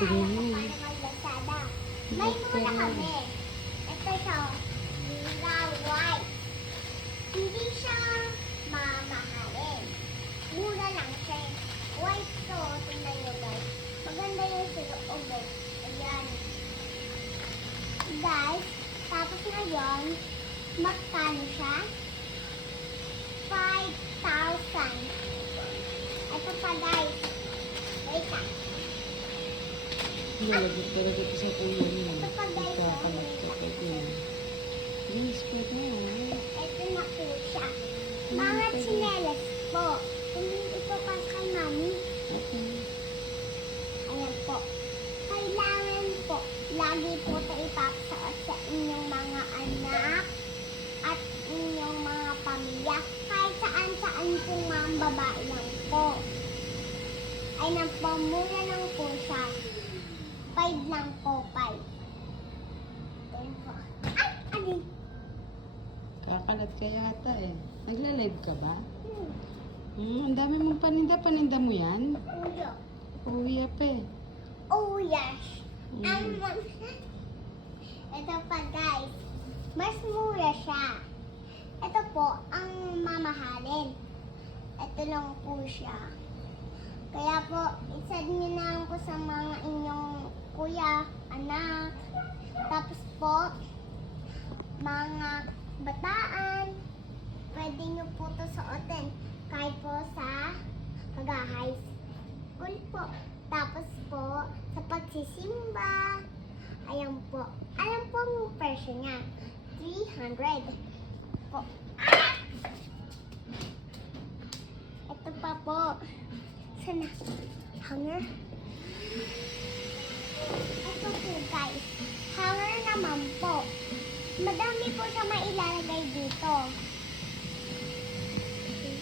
Tingnan mo. May muna kami. Ito siya. White. Hindi siya mamahalin. Mura lang siya. White to. Tingnan nyo guys. Maganda yung sa loob. Ayan. Guys, tapos ngayon, magkano siya? 5,000. Ito pa guys. Wait ah. Nalagit talaga ito sa kuya niya. Ito pa, guys, oh. Kakalat ka pa din. Yes, pwede ah. Ito na po siya. Mga tsinelas po. Tingin ito pa kay mami. Okay. Ayan po. Kailangan po, lagi po ito ipapasuot sa inyong mga anak at inyong mga pamilya. Kahit saan-saan po mga babae lang po. Ay nang pamula lang po siya. Five lang po, five. Ayan po. Ay, ali. Kakalat ka yata eh. Nagla-live ka ba? Hmm. Hmm, ang dami mong paninda. Paninda mo yan? Uyo. Uwi pa eh. Oh, yes. Mm. Ang Ito pa guys, mas mura siya. Ito po ang mamahalin. Ito lang po siya. Kaya po, isad niyo na po sa mga inyong kuya, anak. Tapos po, mga bataan. Pwede niyo po ito suotin. Kahit po sa pag-high school po. Tapos po, sa pagsisimba, ayan po. Alam po ang presyo niya. 300 po. Ah! Ito pa po. Sana? Hanger? Ito po guys. Hanger naman po. Madami po siya mailalagay dito.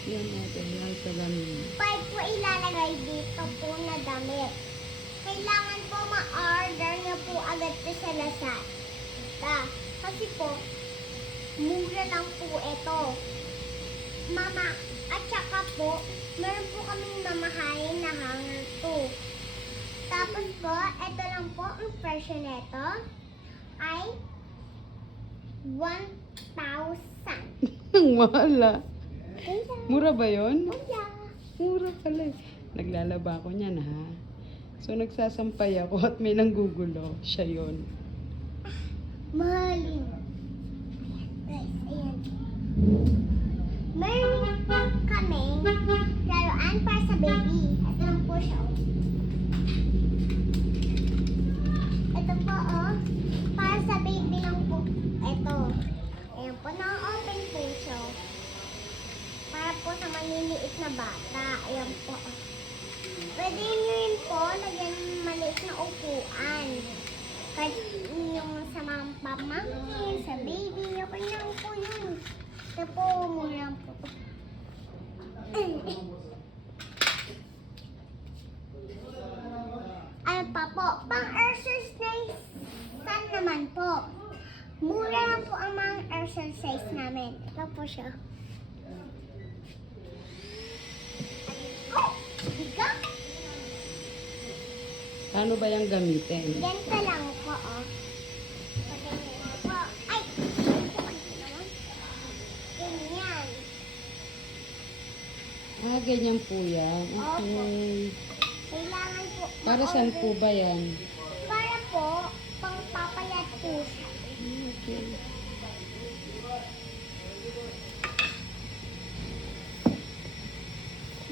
Yan natin. Yan sa lamin. Five po ilalagay dito po na damit. Kailangan po ma-order niyo po agad po sa Lazada. Kasi po, mura lang po ito. Mama, at saka po, meron po kaming mamahalin na hanger to. Tapos po, ito lang po, ang presyo nito ay 1,000. Ang mahal ah. Kaya, Mura ba yon? kuya. Mura pala eh. Naglalaba ako niyan ha. So nagsasampay ako at may nanggugulo. Siya yon. Mahalin. Guys, ayan. Meron kami laruan para sa baby. Ito lang po siya. oh. Ito po, oh. Para sa baby lang po. Ito. Ayan po, na-open po siya. Para po sa maliliit na bata. Ayan po. Pwede nyo rin po lagyan maliit na upuan. Kahit yung sa mga pamangkin, sa baby, okay lang po yun. Ito po, muna po. Ano pa po? Pang exercise naman po. Mura lang po ang mga exercise namin. Ito po siya. Biga. Paano ba yung gamitin? Ganito lang po, oh. Ay! Ganyan. Ah, ganyan po yan. Okay. Kailangan po. Para saan po ba yan? Para po, pang papayat po siya. Okay.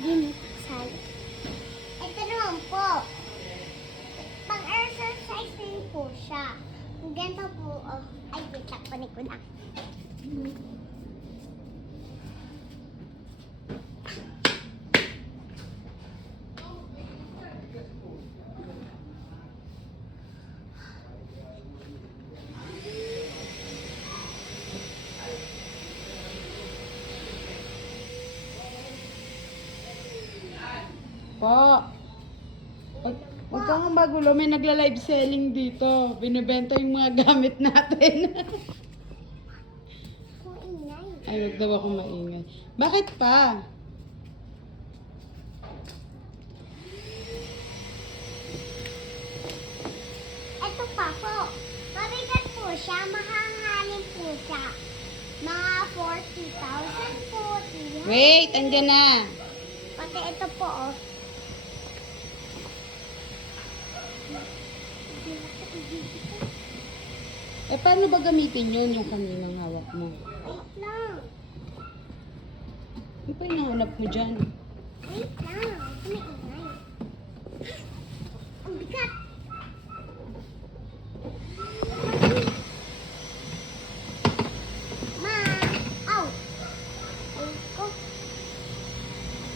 Ginisal. Po. Huwag kang magulo, may nagla-live selling dito. Binibenta yung mga gamit natin. Ay, huwag daw ako maingay. Bakit pa? Ito pa po. Mabigat po siya. Mahangalin po siya. Mga 40,000 po. Wait, andyan na. Pati ito po, oh. Paano ba gamitin yun yung kaninang hawak mo? Wait lang. Ano pa hinahanap mo dyan? Wait lang. Kumaingay. Ang bigat. Ma! Ow! Ay ko.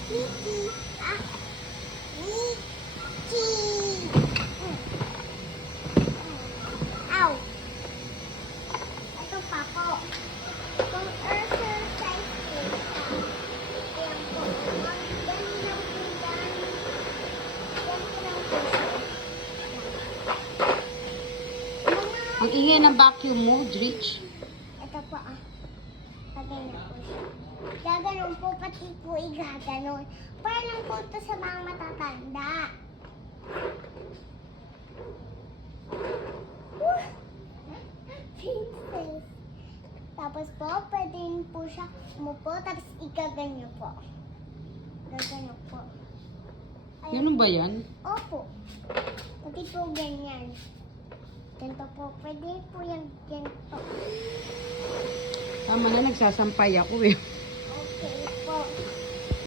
Mickey! Ah! Mickey! Mm. Mm. Ow! Ito pa po. Kung exercise po siya. Ayan po. Ganun lang po yan. Ganun lang po siya. Mga Ang ingay ng vacuum mo, Dritch. ito po ah. Tagay na po siya. Gaganon po, pati po igaganon. Para lang po ito sa mga matatanda. Woo! Princess. Tapos po, pwede po siya umupo, tapos igaganyo po. Gaganyo po. Ayan. Ganun ba yan? Opo. Pati po ganyan. Ganito po. Pwede po yung ganito. Tama na, nagsasampay ako eh. Okay po.